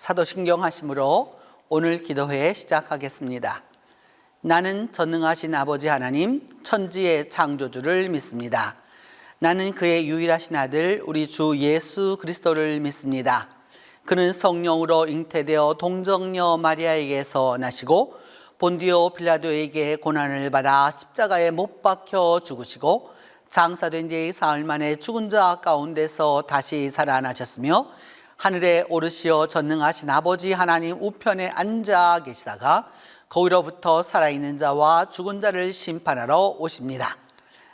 사도신경 하심으로 오늘 기도회 시작하겠습니다. 나는 전능하신 아버지 하나님 천지의 창조주를 믿습니다. 나는 그의 유일하신 아들 우리 주 예수 그리스도를 믿습니다. 그는 성령으로 잉태되어 동정녀 마리아에게서 나시고 본디오 빌라도에게 고난을 받아 십자가에 못 박혀 죽으시고 장사된 지 사흘 만에 죽은 자 가운데서 다시 살아나셨으며 하늘에 오르시어 전능하신 아버지 하나님 우편에 앉아 계시다가 거기로부터 살아있는 자와 죽은 자를 심판하러 오십니다.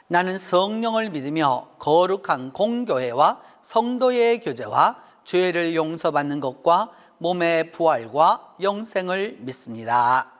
나는 성령을 믿으며 거룩한 공교회와 성도의 교제와 죄를 용서받는 것과 몸의 부활과 영생을 믿습니다.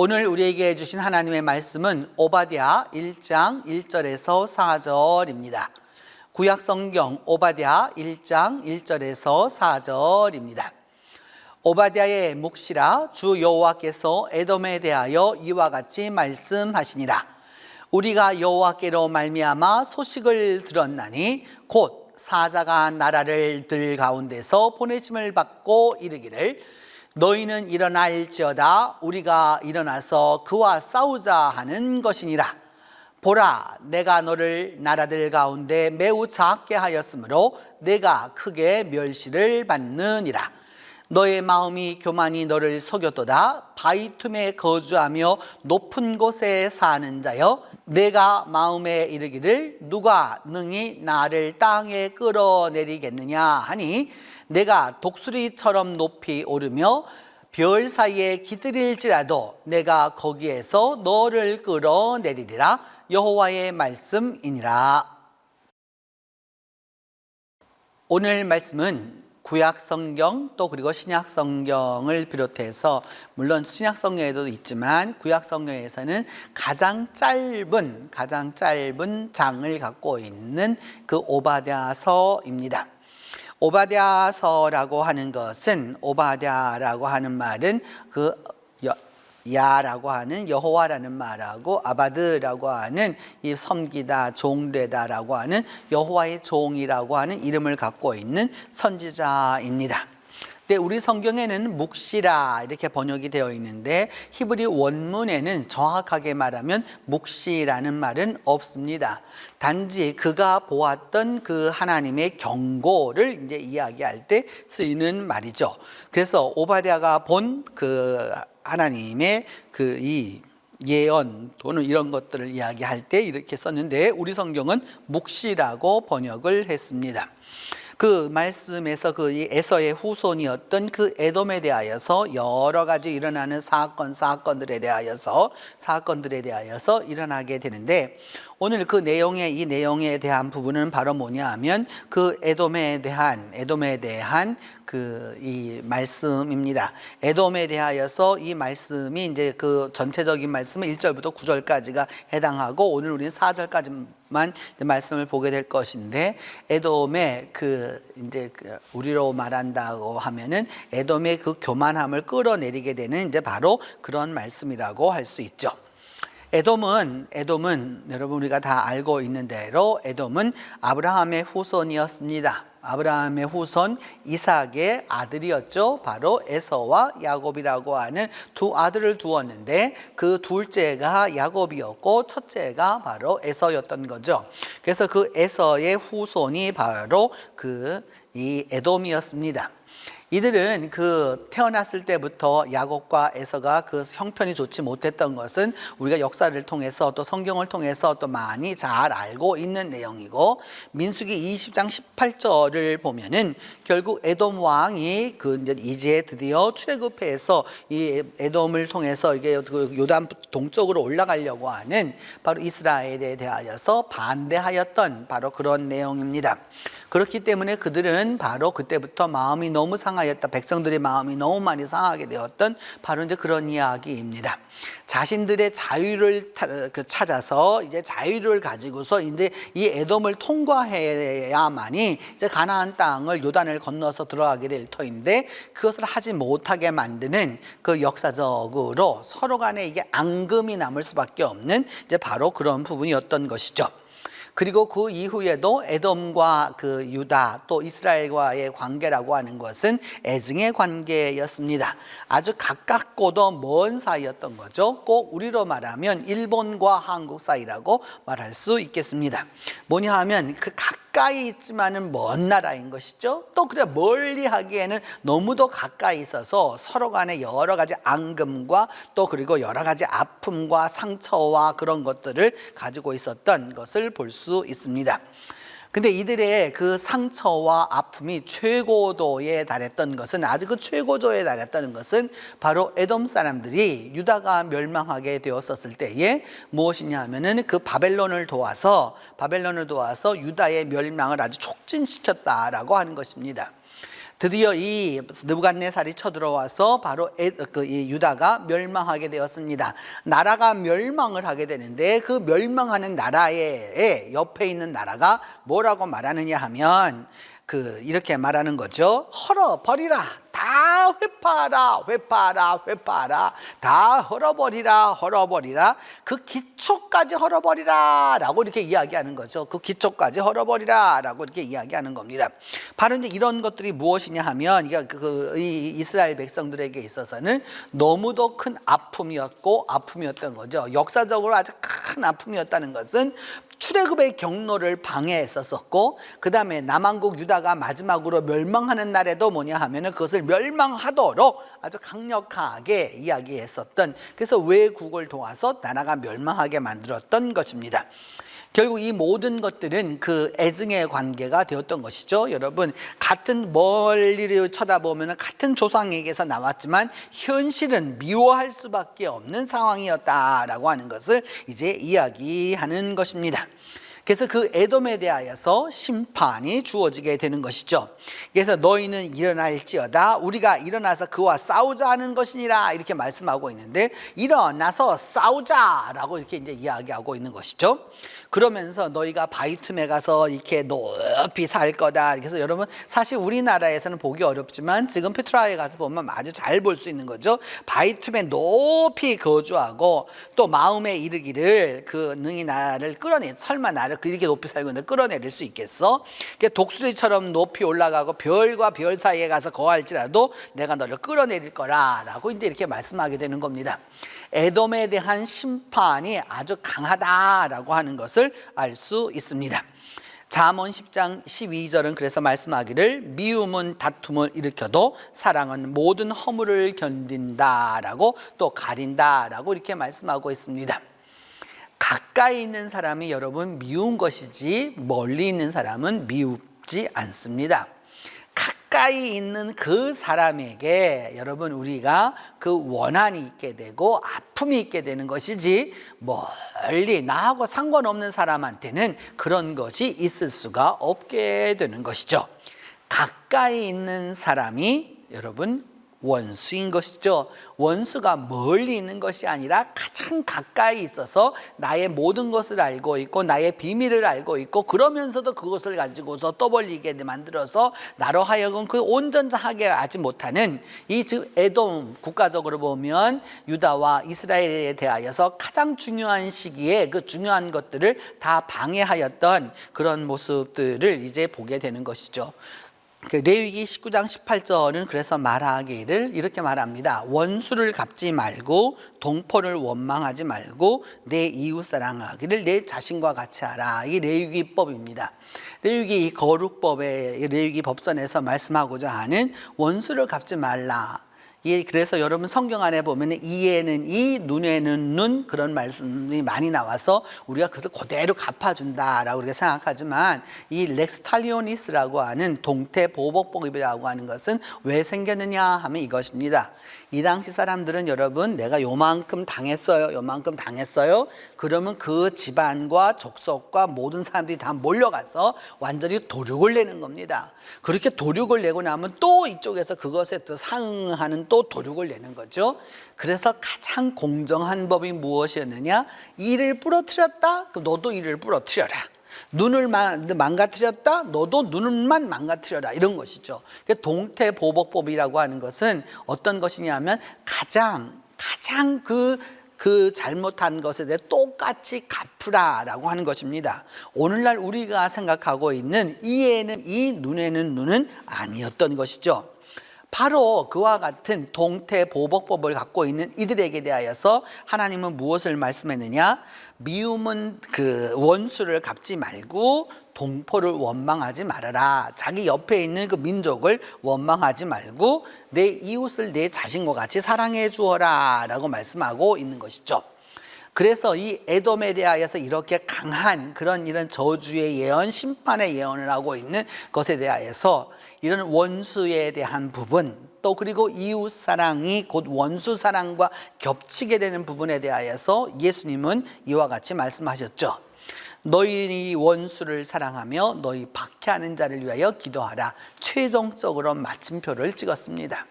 오늘 우리에게 주신 하나님의 말씀은 오바댜 1장 1절에서 4절입니다. 구약성경 오바댜 1장 1절에서 4절입니다. 오바댜의 묵시라 주 여호와께서 에돔에 대하여 이와 같이 말씀하시니라. 우리가 여호와께로 말미암아 소식을 들었나니 곧 사자가 나라를 들 가운데서 보내심을 받고 이르기를 너희는 일어날지어다 우리가 일어나서 그와 싸우자 하는 것이니라. 보라, 내가 너를 나라들 가운데 매우 작게 하였으므로 내가 크게 멸시를 받느니라. 너의 마음이 교만이 너를 속였도다. 바위 틈에 거주하며 높은 곳에 사는 자여, 내가 마음에 이르기를 누가 능히 나를 땅에 끌어내리겠느냐 하니 내가 독수리처럼 높이 오르며 별 사이에 깃들일지라도 내가 거기에서 너를 끌어내리리라. 여호와의 말씀이니라. 오늘 말씀은 구약 성경 또 그리고 신약 성경을 비롯해서 물론 신약 성경에도 있지만 구약 성경에서는 가장 짧은 장을 갖고 있는 그 오바댜서입니다. 오바댜서라고 하는 것은 오바댜라고 하는 말은 그 야라고 하는 여호와라는 말하고 아바드라고 하는 이 섬기다 종되다라고 하는 여호와의 종이라고 하는 이름을 갖고 있는 선지자입니다. 근데 우리 성경에는 묵시라 이렇게 번역이 되어 있는데 히브리 원문에는 정확하게 말하면 묵시라는 말은 없습니다. 단지 그가 보았던 그 하나님의 경고를 이제 이야기할 때 쓰이는 말이죠. 그래서 오바댜가 본 그 하나님의 그 이 예언 또는 이런 것들을 이야기할 때 이렇게 썼는데 우리 성경은 묵시라고 번역을 했습니다. 그 말씀에서 그 에서의 후손이었던 그 에돔에 대하여서 여러 가지 일어나는 사건들에 대하여서 일어나게 되는데 오늘 그 이 내용에 대한 부분은 바로 뭐냐 하면 그 에돔에 대한 그 이 말씀입니다. 에돔에 대하여서 이 말씀이 이제 그 전체적인 말씀은 1절부터 9절까지가 해당하고 오늘 우리는 4절까지만 말씀을 보게 될 것인데 에돔의 그 이제 우리로 말한다고 하면은 에돔의 그 교만함을 끌어내리게 되는 이제 바로 그런 말씀이라고 할 수 있죠. 에돔은 여러분 우리가 다 알고 있는 대로 에돔은 아브라함의 후손이었습니다. 아브라함의 후손 이삭의 아들이었죠. 바로 에서와 야곱이라고 하는 두 아들을 두었는데 그 둘째가 야곱이었고 첫째가 바로 에서였던 거죠. 그래서 그 에서의 후손이 바로 이 에돔이었습니다. 이들은 그 태어났을 때부터 야곱과 에서가 그 형편이 좋지 못했던 것은 우리가 역사를 통해서 또 성경을 통해서 또 많이 잘 알고 있는 내용이고 민수기 20장 18절을 보면은 결국 에돔 왕이 이제 드디어 출애굽해서 이 에돔을 통해서 이게 요단 동쪽으로 올라가려고 하는 바로 이스라엘에 대하여서 반대하였던 바로 그런 내용입니다. 그렇기 때문에 그들은 바로 그때부터 마음이 너무 상하였다. 백성들의 마음이 너무 많이 상하게 되었던 바로 이제 그런 이야기입니다. 자신들의 자유를 찾아서 이제 자유를 가지고서 이제 이 에돔을 통과해야만이 이제 가나안 땅을 요단을 건너서 들어가게 될 터인데 그것을 하지 못하게 만드는 그 역사적으로 서로 간에 이게 앙금이 남을 수밖에 없는 이제 바로 그런 부분이었던 것이죠. 그리고 그 이후에도 에돔과 그 유다 또 이스라엘과의 관계라고 하는 것은 애증의 관계였습니다. 아주 가깝고도 먼 사이였던 거죠. 꼭 우리로 말하면 일본과 한국 사이라고 말할 수 있겠습니다. 뭐냐 하면 그 가까이 있지만은 먼 나라인 것이죠. 또 그래 멀리 하기에는 너무도 가까이 있어서 서로 간에 여러 가지 앙금과 또 그리고 여러 가지 아픔과 상처와 그런 것들을 가지고 있었던 것을 볼 수 있습니다. 근데 이들의 그 상처와 아픔이 최고도에 달했던 것은 아주 그 최고조에 달했다는 것은 바로 에돔 사람들이 유다가 멸망하게 되었었을 때에 무엇이냐 하면은 그 바벨론을 도와서 유다의 멸망을 아주 촉진시켰다라고 하는 것입니다. 드디어 이 느부갓네살이 쳐들어와서 바로 이 유다가 멸망하게 되었습니다. 나라가 멸망을 하게 되는데 그 멸망하는 나라의 옆에 있는 나라가 뭐라고 말하느냐 하면 이렇게 말하는 거죠. 헐어버리라. 다 회파하라. 회파하라. 회파하라. 다 헐어버리라. 헐어버리라. 그 기초까지 헐어버리라. 라고 이렇게 이야기하는 거죠. 그 기초까지 헐어버리라. 라고 이렇게 이야기하는 겁니다. 바로 이제 이런 것들이 무엇이냐 하면 이 이스라엘 백성들에게 있어서는 너무도 큰 아픔이었던 거죠. 역사적으로 아주 큰 아픔이었다는 것은 출애굽의 경로를 방해했었고, 그 다음에 남왕국 유다가 마지막으로 멸망하는 날에도 뭐냐 하면은 그것을 멸망하도록 아주 강력하게 이야기했었던, 그래서 외국을 도와서 나라가 멸망하게 만들었던 것입니다. 결국 이 모든 것들은 그 애증의 관계가 되었던 것이죠. 여러분, 같은 멀리를 쳐다보면 같은 조상에게서 나왔지만 현실은 미워할 수밖에 없는 상황이었다라고 하는 것을 이제 이야기하는 것입니다. 그래서 그 에돔에 대하여서 심판이 주어지게 되는 것이죠. 그래서 너희는 일어날지어다, 우리가 일어나서 그와 싸우자 하는 것이니라, 이렇게 말씀하고 있는데, 일어나서 싸우자라고 이렇게 이제 이야기하고 있는 것이죠. 그러면서 너희가 바위 틈에 가서 이렇게 높이 살 거다. 그래서 여러분, 사실 우리나라에서는 보기 어렵지만 지금 페트라에 가서 보면 아주 잘 볼 수 있는 거죠. 바위 틈에 높이 거주하고 또 마음에 이르기를 능히 나를 설마 나를 이렇게 높이 살고 있는데 끌어내릴 수 있겠어? 독수리처럼 높이 올라가고 별과 별 사이에 가서 거할지라도 내가 너를 끌어내릴 거라 라고 이제 이렇게 말씀하게 되는 겁니다. 에돔에 대한 심판이 아주 강하다라고 하는 것을 알 수 있습니다. 잠언 10장 12절은 그래서 말씀하기를 미움은 다툼을 일으켜도 사랑은 모든 허물을 견딘다라고, 또 가린다라고 이렇게 말씀하고 있습니다. 가까이 있는 사람이 여러분 미운 것이지 멀리 있는 사람은 미웁지 않습니다. 가까이 있는 그 사람에게 여러분 우리가 그 원한이 있게 되고 아픔이 있게 되는 것이지, 멀리 나하고 상관없는 사람한테는 그런 것이 있을 수가 없게 되는 것이죠. 가까이 있는 사람이 여러분 원수인 것이죠. 원수가 멀리 있는 것이 아니라 가장 가까이 있어서 나의 모든 것을 알고 있고 나의 비밀을 알고 있고, 그러면서도 그것을 가지고서 떠벌리게 만들어서 나로 하여금 그 온전하게 하지 못하는, 이 즉 에돔, 국가적으로 보면 유다와 이스라엘에 대하여서 가장 중요한 시기에 그 중요한 것들을 다 방해하였던 그런 모습들을 이제 보게 되는 것이죠. 레위기 19장 18절은 그래서 말하기를 이렇게 말합니다. 원수를 갚지 말고 동포를 원망하지 말고 내 이웃 사랑하기를 내 자신과 같이 하라. 이 레위기법입니다. 레위기 거룩법의 레위기 법전에서 말씀하고자 하는 원수를 갚지 말라. 그래서 여러분 성경 안에 보면 이에는 이, 눈에는 눈, 그런 말씀이 많이 나와서 우리가 그것을 그대로 갚아준다라고 우리가 생각하지만, 이 렉스 탈리오니스라고 하는 동태보복법이라고 하는 것은 왜 생겼느냐 하면 이것입니다. 이 당시 사람들은 여러분, 내가 요만큼 당했어요, 요만큼 당했어요, 그러면 그 집안과 족속과 모든 사람들이 다 몰려가서 완전히 도륙을 내는 겁니다. 그렇게 도륙을 내고 나면 또 이쪽에서 그것에 또 상응하는 또 도륙을 내는 거죠. 그래서 가장 공정한 법이 무엇이었느냐? 이를 부러뜨렸다? 그럼 너도 이를 부러뜨려라. 눈을 망가뜨렸다? 너도 눈만 망가뜨려라. 이런 것이죠. 동태보복법이라고 하는 것은 어떤 것이냐면 가장 그 잘못한 것에 대해 똑같이 갚으라라고 하는 것입니다. 오늘날 우리가 생각하고 있는 이에는 이, 눈에는 눈은 아니었던 것이죠. 바로 그와 같은 동태보복법을 갖고 있는 이들에게 대하여서 하나님은 무엇을 말씀했느냐? 미움은 그 원수를 갚지 말고 동포를 원망하지 말아라. 자기 옆에 있는 그 민족을 원망하지 말고 내 이웃을 내 자신과 같이 사랑해 주어라 라고 말씀하고 있는 것이죠. 그래서 이 에돔에 대하여서 이렇게 강한 이런 저주의 예언, 심판의 예언을 하고 있는 것에 대하여서 이런 원수에 대한 부분, 또 그리고 이웃 사랑이 곧 원수 사랑과 겹치게 되는 부분에 대하여서 예수님은 이와 같이 말씀하셨죠. 너희 원수를 사랑하며 너희 박해하는 자를 위하여 기도하라. 최종적으로 마침표를 찍었습니다.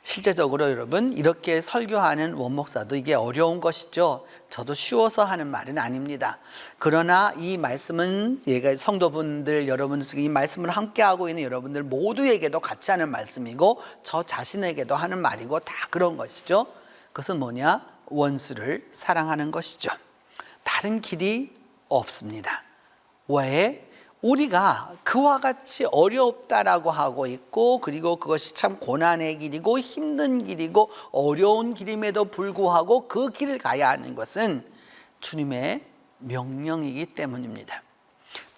실제적으로 여러분, 이렇게 설교하는 원목사도 이게 어려운 것이죠. 저도 쉬워서 하는 말은 아닙니다. 그러나 이 말씀은 성도분들, 여러분 지금 이 말씀을 함께하고 있는 여러분들 모두에게도 같이 하는 말씀이고 저 자신에게도 하는 말이고 다 그런 것이죠. 그것은 뭐냐? 원수를 사랑하는 것이죠. 다른 길이 없습니다. 왜? 우리가 그와 같이 어렵다라고 하고 있고, 그리고 그것이 참 고난의 길이고 힘든 길이고 어려운 길임에도 불구하고 그 길을 가야 하는 것은 주님의 명령이기 때문입니다.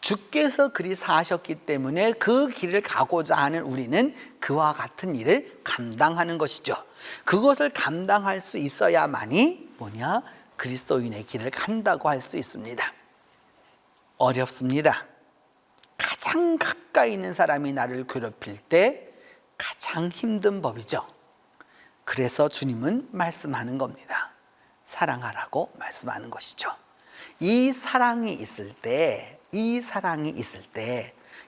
주께서 그리 사셨기 때문에 그 길을 가고자 하는 우리는 그와 같은 일을 감당하는 것이죠. 그것을 감당할 수 있어야만이 뭐냐? 그리스도인의 길을 간다고 할 수 있습니다. 어렵습니다. 가장 가까이 있는 사람이 나를 괴롭힐 때 가장 힘든 법이죠. 그래서 주님은 말씀하는 겁니다. 사랑하라고 말씀하는 것이죠. 이 사랑이 있을 때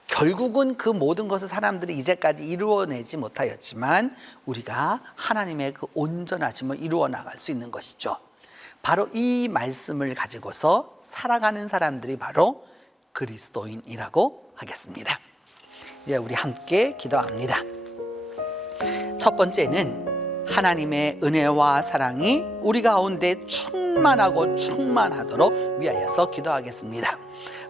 결국은 그 모든 것을 사람들이 이제까지 이루어내지 못하였지만 우리가 하나님의 그 온전하심을 이루어 나갈 수 있는 것이죠. 바로 이 말씀을 가지고서 살아가는 사람들이 바로 그리스도인이라고 하겠습니다. 이제 우리 함께 기도합니다. 첫 번째는 하나님의 은혜와 사랑이 우리 가운데 충만하고 충만하도록 위하여서 기도하겠습니다.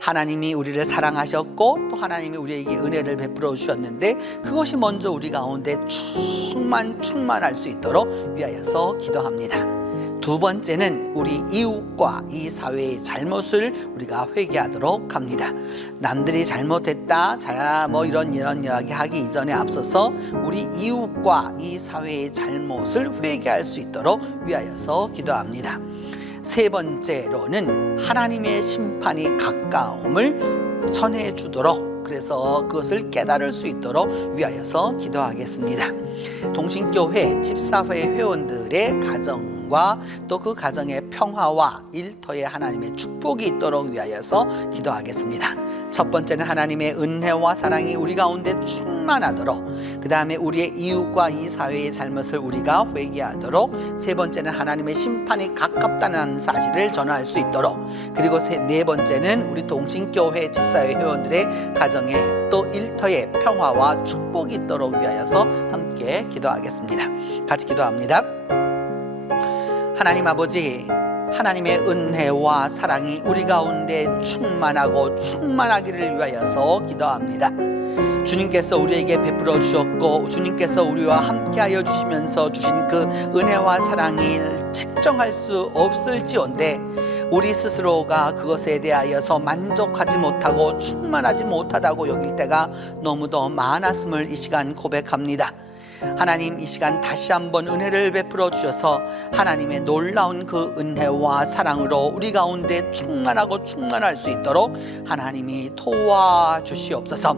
하나님이 우리를 사랑하셨고 또 하나님이 우리에게 은혜를 베풀어 주셨는데 그것이 먼저 우리 가운데 충만할 수 있도록 위하여서 기도합니다. 두 번째는 우리 이웃과 이 사회의 잘못을 우리가 회개하도록 합니다. 남들이 잘못했다, 이런 이야기 하기 이전에 앞서서 우리 이웃과 이 사회의 잘못을 회개할 수 있도록 위하여서 기도합니다. 세 번째로는 하나님의 심판이 가까움을 전해주도록, 그래서 그것을 깨달을 수 있도록 위하여서 기도하겠습니다. 동신교회 집사회 회원들의 가정과 또 그 가정의 평화와 일터에 하나님의 축복이 있도록 위하여서 기도하겠습니다. 첫 번째는 하나님의 은혜와 사랑이 우리 가운데 충만하도록, 그 다음에 우리의 이웃과 이 사회의 잘못을 우리가 회개하도록, 세 번째는 하나님의 심판이 가깝다는 사실을 전할 수 있도록, 그리고 네 번째는 우리 동신교회 집사회 회원들의 가정에 또 일터에 평화와 축복이 있도록 위하여서 함께 기도하겠습니다. 같이 기도합니다. 하나님 아버지, 하나님의 은혜와 사랑이 우리 가운데 충만하고 충만하기를 위하여서 기도합니다. 주님께서 우리에게 베풀어 주셨고 주님께서 우리와 함께하여 주시면서 주신 그 은혜와 사랑이 측정할 수 없을지언데 우리 스스로가 그것에 대하여서 만족하지 못하고 충만하지 못하다고 여길 때가 너무도 많았음을 이 시간 고백합니다. 하나님, 이 시간 다시 한번 은혜를 베풀어 주셔서 하나님의 놀라운 그 은혜와 사랑으로 우리 가운데 충만하고 충만할 수 있도록 하나님이 도와주시옵소서.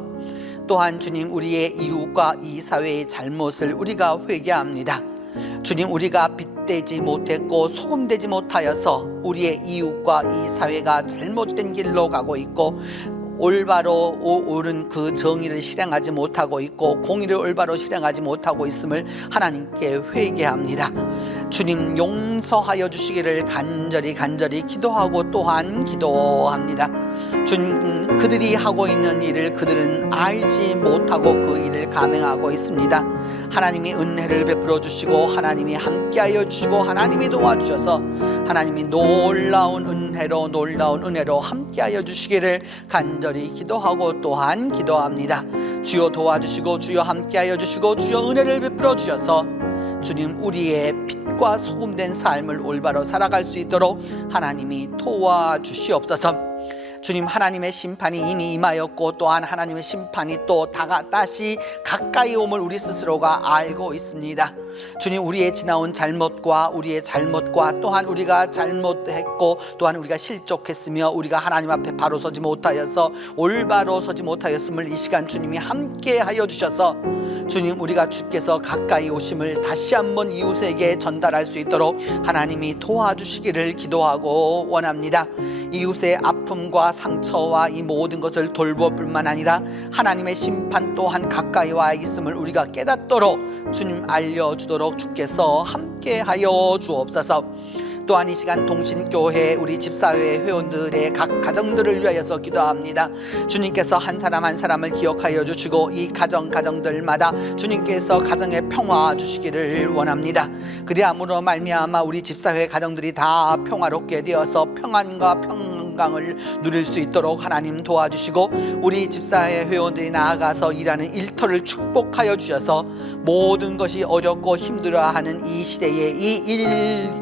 또한 주님, 우리의 이웃과 이 사회의 잘못을 우리가 회개합니다. 주님, 우리가 빗대지 못했고 소금되지 못하여서 우리의 이웃과 이 사회가 잘못된 길로 가고 있고 올바로 옳은 그 정의를 실행하지 못하고 있고 공의를 올바로 실행하지 못하고 있음을 하나님께 회개합니다. 주님, 용서하여 주시기를 간절히 기도하고 또한 기도합니다. 주님, 그들이 하고 있는 일을 그들은 알지 못하고 그 일을 감행하고 있습니다. 하나님이 은혜를 베풀어 주시고 하나님이 함께하여 주시고 하나님이 도와주셔서 하나님이 놀라운 은혜로 함께하여 주시기를 간절히 기도하고 또한 기도합니다. 주여 도와주시고 주여 함께하여 주시고 주여 은혜를 베풀어 주셔서 주님, 우리의 빛과 소금된 삶을 올바로 살아갈 수 있도록 하나님이 도와주시옵소서. 주님, 하나님의 심판이 이미 임하였고 또한 하나님의 심판이 또 다시 가까이 옴을 우리 스스로가 알고 있습니다. 주님, 우리의 지나온 잘못과 또한 우리가 잘못했고 또한 우리가 실족했으며 우리가 하나님 앞에 바로 서지 못하여서 올바로 서지 못하였음을 이 시간 주님이 함께 하여 주셔서 주님, 우리가 주께서 가까이 오심을 다시 한번 이웃에게 전달할 수 있도록 하나님이 도와주시기를 기도하고 원합니다. 이웃의 아픔과 상처와 이 모든 것을 돌볼 뿐만 아니라 하나님의 심판 또한 가까이 와 있음을 우리가 깨닫도록 주님 알려주도록 주께서 함께하여 주옵소서. 또한 이 시간 동신교회 우리 집사회 회원들의 각 가정들을 위하여서 기도합니다. 주님께서 한 사람 한 사람을 기억하여 주시고 이 가정들마다 주님께서 가정의 평화 주시기를 원합니다. 그리함으로 말미암아 우리 집사회 가정들이 다 평화롭게 되어서 평안과 평강을 누릴 수 있도록 하나님 도와주시고, 우리 집사회 회원들이 나아가서 일하는 일터를 축복하여 주셔서 모든 것이 어렵고 힘들어하는 이 시대에 이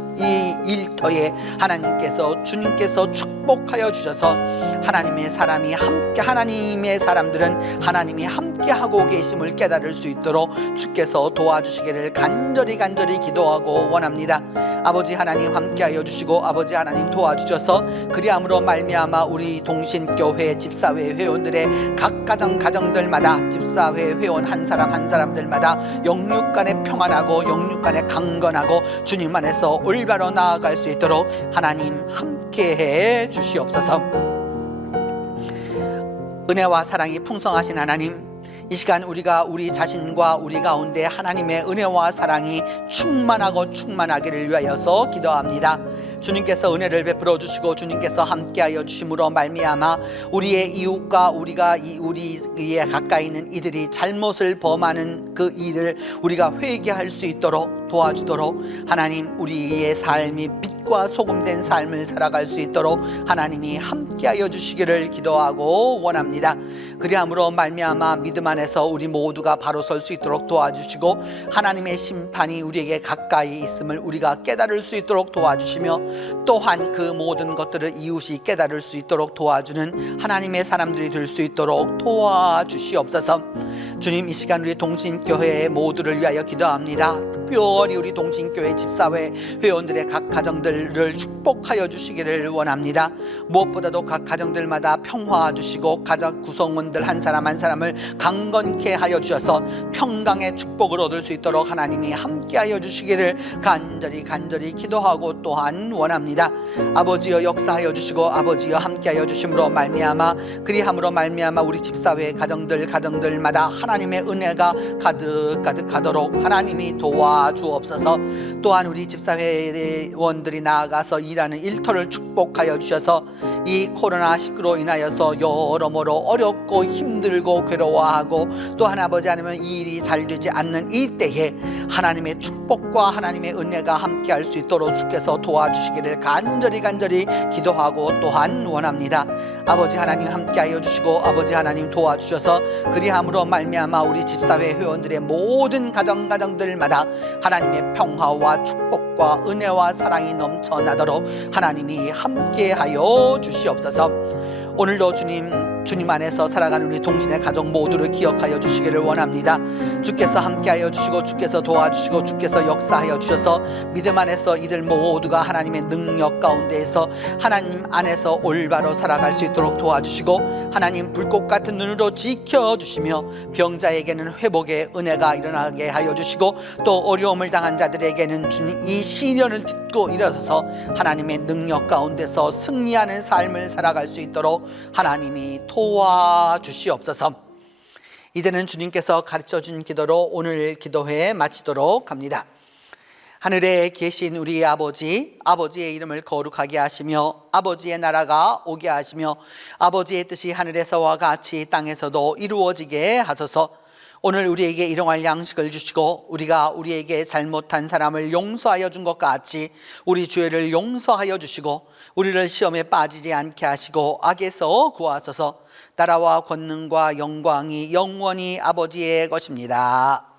일터에 주님께서 축복하여 주셔서 하나님의 사람들은 하나님이 함께하고 계심을 깨달을 수 있도록 주께서 도와주시기를 간절히 기도하고 원합니다. 아버지 하나님 함께하여 주시고 아버지 하나님 도와주셔서 그리함으로 말미암아 우리 동신교회 집사회 회원들의 각 가정들마다 집사회 회원 한 사람들마다 영육간에 평안하고 영육간에 강건하고 주님 안에서 올바로 나아갈 수 있도록 하나님 함께해 주시옵소서. 은혜와 사랑이 풍성하신 하나님, 이 시간 우리가 우리 자신과 우리 가운데 하나님의 은혜와 사랑이 충만하기를 위하여서 기도합니다. 주님께서 은혜를 베풀어 주시고 주님께서 함께하여 주심으로 말미암아 우리의 이웃과 우리의 가까이 있는 이들이 잘못을 범하는 그 일을 우리가 회개할 수 있도록 도와주도록 하나님, 우리의 삶이 빛과 소금된 삶을 살아갈 수 있도록 하나님이 함께하여 주시기를 기도하고 원합니다. 그리함으로 말미암아 믿음 안에서 우리 모두가 바로 설 수 있도록 도와주시고 하나님의 심판이 우리에게 가까이 있음을 우리가 깨달을 수 있도록 도와주시며, 또한 그 모든 것들을 이웃이 깨달을 수 있도록 도와주는 하나님의 사람들이 될 수 있도록 도와주시옵소서. 주님, 이 시간 우리 동신교회 모두를 위하여 기도합니다. 특별히 우리 동신교회 집사회 회원들의 각 가정들을 축복하여 주시기를 원합니다. 무엇보다도 각 가정들마다 평화 주시고 가정 구성원들 한 사람을 강건케 하여 주셔서 평강의 축복을 얻을 수 있도록 하나님이 함께하여 주시기를 간절히 기도하고 또한 원합니다. 아버지여 역사하여 주시고 아버지여 함께하여 주심으로 말미암아 그리함으로 말미암아 우리 집사회 가정들마다 하나님의 은혜가 가득하도록 하나님이 도와주옵소서. 또한 우리 집사회원들이 나아가서 일하는 일터를 축복하여 주셔서 이 코로나19로 인하여서 여러모로 어렵고 힘들고 괴로워하고 또한 아버지 하나님 이 일이 잘 되지 않는 이 때에 하나님의 축복과 하나님의 은혜가 함께할 수 있도록 주께서 도와주시기를 간절히 기도하고 또한 원합니다. 아버지 하나님 함께하여 주시고 아버지 하나님 도와주셔서 그리함으로 말미암아 우리 집사회 회원들의 모든 가정들마다 하나님의 평화와 축복과 은혜와 사랑이 넘쳐나도록 하나님이 함께하여 주시옵소서. 오늘도 주님 안에서 살아가는 우리 동신의 가족 모두를 기억하여 주시기를 원합니다. 주께서 함께하여 주시고 주께서 도와주시고 주께서 역사하여 주셔서 믿음 안에서 이들 모두가 하나님의 능력 가운데에서 하나님 안에서 올바로 살아갈 수 있도록 도와주시고 하나님 불꽃 같은 눈으로 지켜주시며 병자에게는 회복의 은혜가 일어나게 하여 주시고 또 어려움을 당한 자들에게는 주님 이 시련을 딛고 일어서서 하나님의 능력 가운데서 승리하는 삶을 살아갈 수 있도록 하나님이 도와주시옵소서. 이제는 주님께서 가르쳐준 기도로 오늘 기도회 마치도록 합니다. 하늘에 계신 우리 아버지의 이름을 거룩하게 하시며 아버지의 나라가 오게 하시며 아버지의 뜻이 하늘에서와 같이 땅에서도 이루어지게 하소서. 오늘 우리에게 일용할 양식을 주시고 우리가 우리에게 잘못한 사람을 용서하여 준 것 같이 우리 죄를 용서하여 주시고 우리를 시험에 빠지지 않게 하시고 악에서 구하소서. 나라와 권능과 영광이 영원히 아버지의 것입니다.